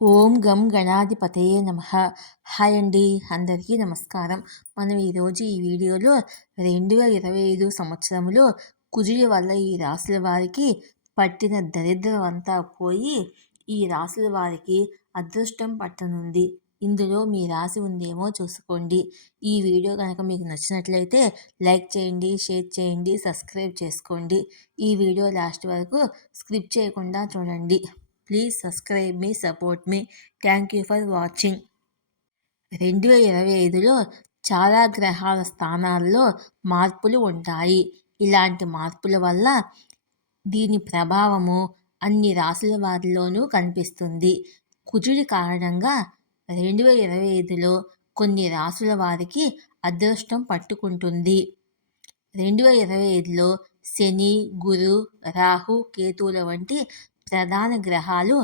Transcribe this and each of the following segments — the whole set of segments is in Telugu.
ఓం గం గణాధిపతయే నమ. హాయ్ అండి అందరికీ నమస్కారం. మనం ఈరోజు ఈ వీడియోలో రెండు వేల ఇరవై ఐదు సంవత్సరంలో కుజుడి వల్ల ఈ రాశుల వారికి పట్టిన దరిద్రం అంతా పోయి ఈ రాసుల వారికి అదృష్టం పట్టనుంది. ఇందులో మీ రాసి ఉందేమో చూసుకోండి. ఈ వీడియో కనుక మీకు నచ్చినట్లయితే లైక్ చేయండి షేర్ చేయండి సబ్స్క్రైబ్ చేసుకోండి. ఈ వీడియో లాస్ట్ వరకు స్క్రిప్ట్ చేయకుండా చూడండి. ప్లీజ్ సబ్స్క్రైబ్ మీ సపోర్ట్ మీ థ్యాంక్ యూ ఫర్ వాచింగ్ రెండు వేల ఇరవై ఐదులో చాలా గ్రహాల స్థానాల్లో మార్పులు ఉంటాయి. ఇలాంటి మార్పుల వల్ల దీని ప్రభావము అన్ని రాసుల వారిలోనూ కనిపిస్తుంది. కుజుడి కారణంగా రెండు వేల ఇరవై ఐదులో కొన్ని రాసుల వారికి అదృష్టం పట్టుకుంటుంది. రెండు వేల ఇరవై ఐదులో శని గురు రాహు కేతువుల వంటి ప్రధాన గ్రహాలు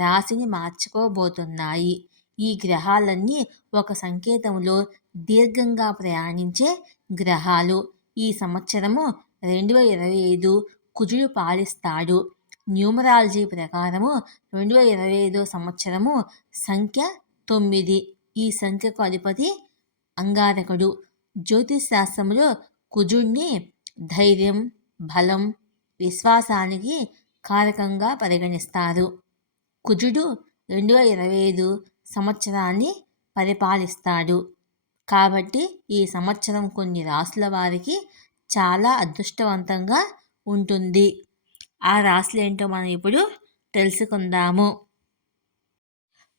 రాశిని మార్చుకోబోతున్నాయి. ఈ గ్రహాలన్నీ ఒక సంకేతంలో దీర్ఘంగా ప్రయాణించే గ్రహాలు. ఈ సంవత్సరము రెండు వేల ఇరవై ఐదు కుజుడు పాలిస్తాడు. న్యూమరాలజీ ప్రకారము రెండు వేల ఇరవై ఐదో సంవత్సరము సంఖ్య తొమ్మిది. ఈ సంఖ్యకు అధిపతి అంగారకుడు. జ్యోతిష్ శాస్త్రంలో కుజుడిని ధైర్యం బలం విశ్వాసానికి కారకంగా పరిగణిస్తారు. కుజుడు రెండు వేల ఇరవై ఐదు సంవత్సరాన్ని పరిపాలిస్తాడు. కాబట్టి ఈ సంవత్సరం కొన్ని రాసుల వారికి చాలా అదృష్టవంతంగా ఉంటుంది. ఆ రాశులు ఏంటో మనం ఇప్పుడు తెలుసుకుందాము.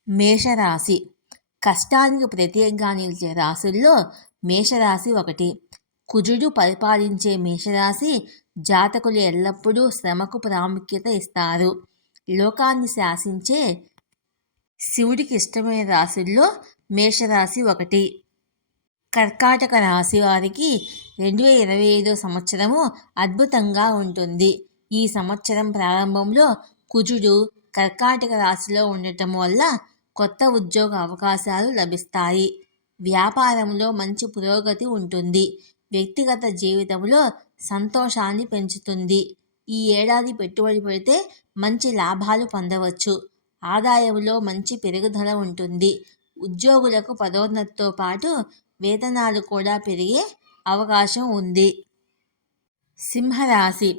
మేషరాశి. కష్టానికి ప్రత్యేకంగా నిలిచే రాశుల్లో మేషరాశి ఒకటి. కుజుడు పరిపాలించే మేషరాశి జాతకులు ఎల్లప్పుడూ శ్రమకు ప్రాముఖ్యత ఇస్తారు. లోకాన్ని శాసించే శివుడికి ఇష్టమైన రాశుల్లో మేషరాశి ఒకటి. కర్కాటక రాశి వారికి రెండు వేల ఇరవై ఐదో సంవత్సరము అద్భుతంగా ఉంటుంది. ఈ సంవత్సరం ప్రారంభంలో కుజుడు కర్కాటక రాశిలో ఉండటం వల్ల కొత్త ఉద్యోగ అవకాశాలు లభిస్తాయి. వ్యాపారంలో మంచి పురోగతి ఉంటుంది. వ్యక్తిగత జీవితంలో సంతోషాన్ని పెంచుతుంది. ఈ ఏడాది పెట్టుబడి పెడితే మంచి లాభాలు పొందవచ్చు. ఆదాయంలో మంచి పెరుగుదల ఉంటుంది. ఉద్యోగులకు పదోన్నతితో పాటు వేతనాలు కూడా పెరిగే అవకాశం ఉంది. సింహరాశి.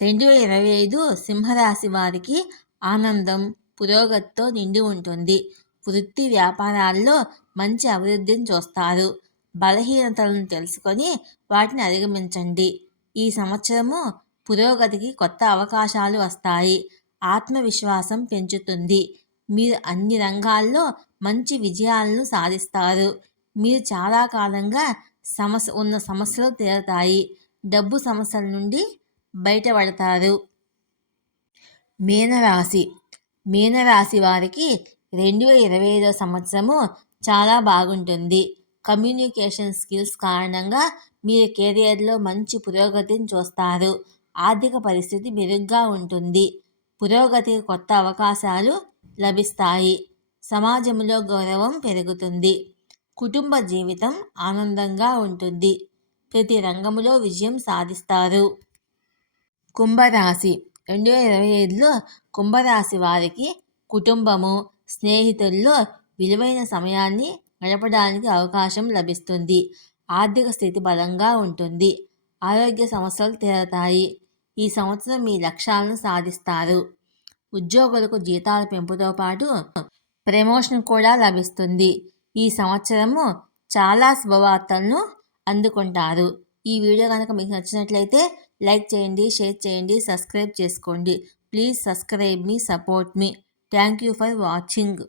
రెండు వేల ఇరవై ఐదు సింహరాశి వారికి ఆనందం పురోగతితో నిండి ఉంటుంది. వృత్తి వ్యాపారాల్లో మంచి అభివృద్ధిని చూస్తారు. బలహీనతలను తెలుసుకొని వాటిని అధిగమించండి. ఈ సంవత్సరము పురోగతికి కొత్త అవకాశాలు వస్తాయి. ఆత్మవిశ్వాసం పెంచుతుంది. మీరు అన్ని రంగాల్లో మంచి విజయాలను సాధిస్తారు. మీరు చాలా కాలంగా సమస్య ఉన్న సమస్యలు తీరతాయి. డబ్బు సమస్యల నుండి బయటపడతారు. మీనరాశి. మీనరాశి వారికి రెండు వేల ఇరవై ఐదో సంవత్సరము చాలా బాగుంటుంది. కమ్యూనికేషన్ స్కిల్స్ కారణంగా మీరు కెరియర్లో మంచి పురోగతిని చూస్తారు. ఆర్థిక పరిస్థితి మెరుగ్గా ఉంటుంది. పురోగతి కొత్త అవకాశాలు లభిస్తాయి. సమాజంలో గౌరవం పెరుగుతుంది. కుటుంబ జీవితం ఆనందంగా ఉంటుంది. ప్రతి రంగంలో విజయం సాధిస్తారు. కుంభరాశి. రెండు వేల ఇరవై ఐదులో కుంభరాశి వారికి కుటుంబము స్నేహితుల్లో విలువైన సమయాన్ని గడపడానికి అవకాశం లభిస్తుంది. ఆర్థిక స్థితి బలంగా ఉంటుంది. ఆరోగ్య సమస్యలు తీరతాయి. ఈ సంవత్సరం మీ లక్ష్యాలను సాధిస్తారు. ఉద్యోగులకు జీతాల పెంపుతో పాటు ప్రమోషన్ కూడా లభిస్తుంది. ఈ సంవత్సరము చాలా శుభవార్తలను అందుకుంటారు. ఈ వీడియో కనుక మీకు నచ్చినట్లయితే లైక్ చేయండి షేర్ చేయండి సబ్స్క్రైబ్ చేసుకోండి. ప్లీజ్ సబ్స్క్రైబ్ మీ support me. Thank you for watching.